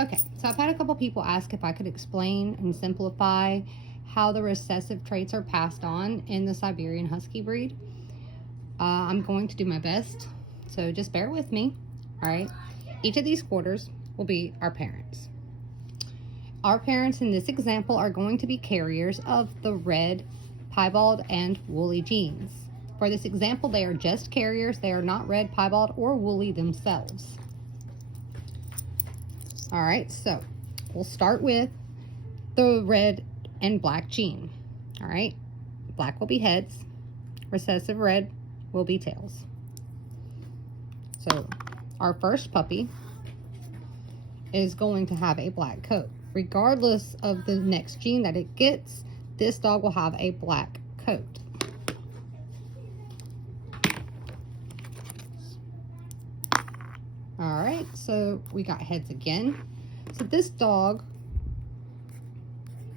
Okay, so I've had a couple people ask if I could explain and simplify how the recessive traits are passed on in the Siberian Husky breed. I'm going to do my best, so just bear with me. All right, each of these quarters will be our parents. Our parents in this example are going to be carriers of the red, piebald, and woolly genes. For this example, they are just carriers. They are not red, piebald, or woolly themselves. All right, so we'll start with the red and black gene. All right, black will be heads, recessive red will be tails. So our first puppy is going to have a black coat. Regardless of the next gene that it gets, this dog will have a black coat. All right, so we got heads again. So this dog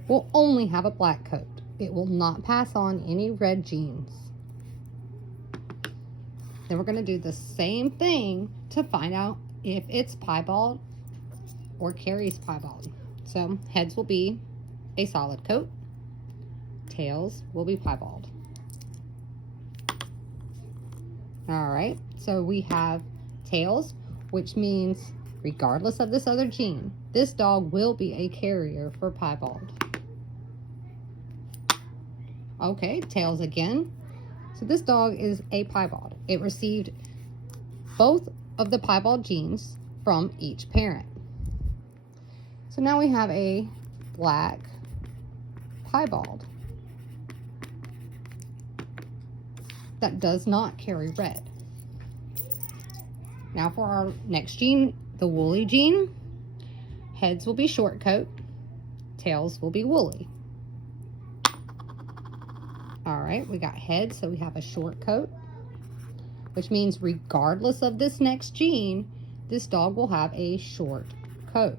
will only have a black coat. It will not pass on any red genes. Then we're going to do the same thing to find out if it's piebald or carries piebald. So heads will be a solid coat. Tails will be piebald. All right, so we have tails, which means regardless of this other gene, this dog will be a carrier for piebald. Okay, tails again. So this dog is a piebald. It received both of the piebald genes from each parent. So now we have a black piebald that does not carry red. Now for our next gene, the woolly gene, heads will be short coat, tails will be woolly. All right, we got heads, so we have a short coat, which means regardless of this next gene, this dog will have a short coat.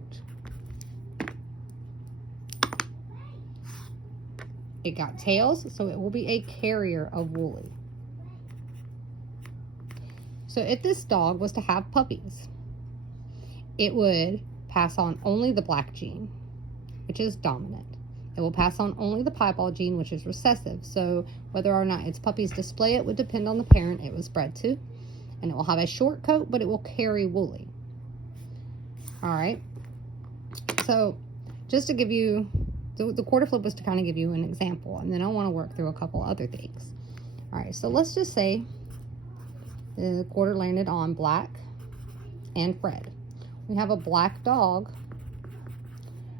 It got tails, so it will be a carrier of woolly. So if this dog was to have puppies, it would pass on only the black gene, which is dominant. It will pass on only the piebald gene, which is recessive. So whether or not its puppies display it would depend on the parent it was bred to. And it will have a short coat, but it will carry woolly. All right. So just to give you, the quarter flip was to kind of give you an example. And then I want to work through a couple other things. All right, so let's just say the quarter landed on black and red. We have a black dog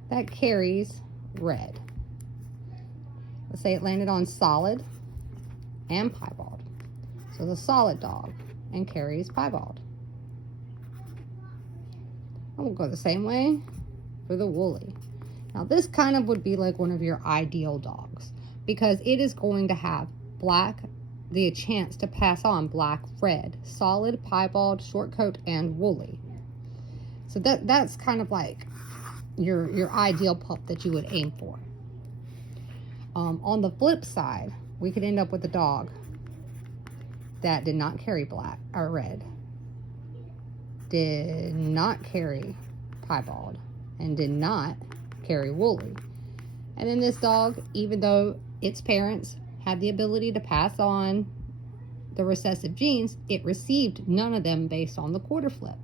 that carries red. Let's say it landed on solid and piebald. So the solid dog and carries piebald. And we'll go the same way for the woolly. Now this kind of would be like one of your ideal dogs because it is going to have the chance to pass on black, red, solid, piebald, short coat, and woolly. So that's kind of like your ideal pup that you would aim for. On the flip side, we could end up with a dog that did not carry black or red, did not carry piebald, and did not carry woolly. And then this dog, even though its parents had the ability to pass on the recessive genes, it received none of them based on the quarter flip.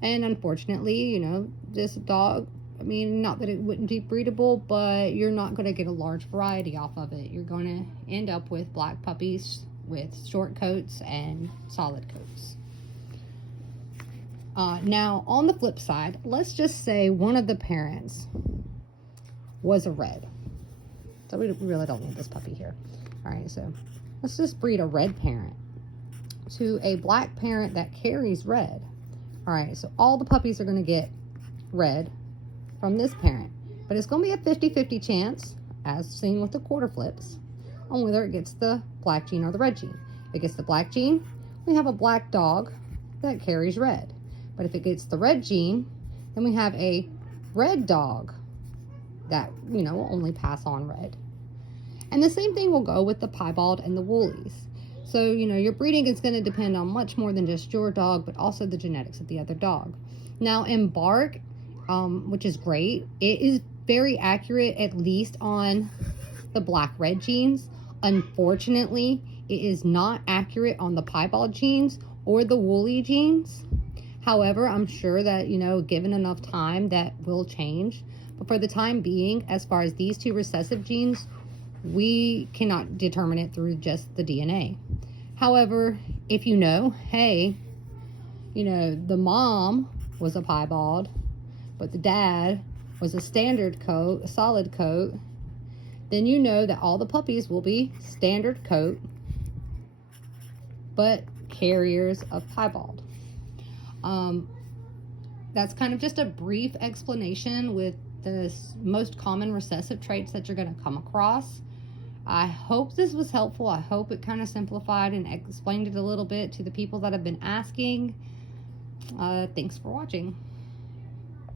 And unfortunately, you know, this dog, I mean, not that it wouldn't be breedable, but you're not going to get a large variety off of it. You're going to end up with black puppies with short coats and solid coats. Now, on the flip side, let's just say one of the parents was a red. So we really don't need this puppy here. All right, so let's just breed a red parent to a black parent that carries red. All right, so all the puppies are going to get red from this parent. But it's going to be a 50-50 chance, as seen with the quarter flips, on whether it gets the black gene or the red gene. If it gets the black gene, we have a black dog that carries red. But if it gets the red gene, then we have a red dog that, you know, will only pass on red. And the same thing will go with the piebald and the woolies. So, you know, your breeding is going to depend on much more than just your dog, but also the genetics of the other dog. Now, in bark, which is great. It is very accurate, at least on the black-red genes. Unfortunately, it is not accurate on the piebald genes or the woolly genes. However, I'm sure that, given enough time, that will change. But for the time being, as far as these two recessive genes, we cannot determine it through just the DNA. However, if hey, the mom was a piebald, but the dad was a standard coat, a solid coat, then you know that all the puppies will be standard coat, but carriers of piebald. That's kind of just a brief explanation with the most common recessive traits that you're going to come across. I hope this was helpful. I hope it kind of simplified and explained it a little bit to the people that have been asking. Thanks for watching.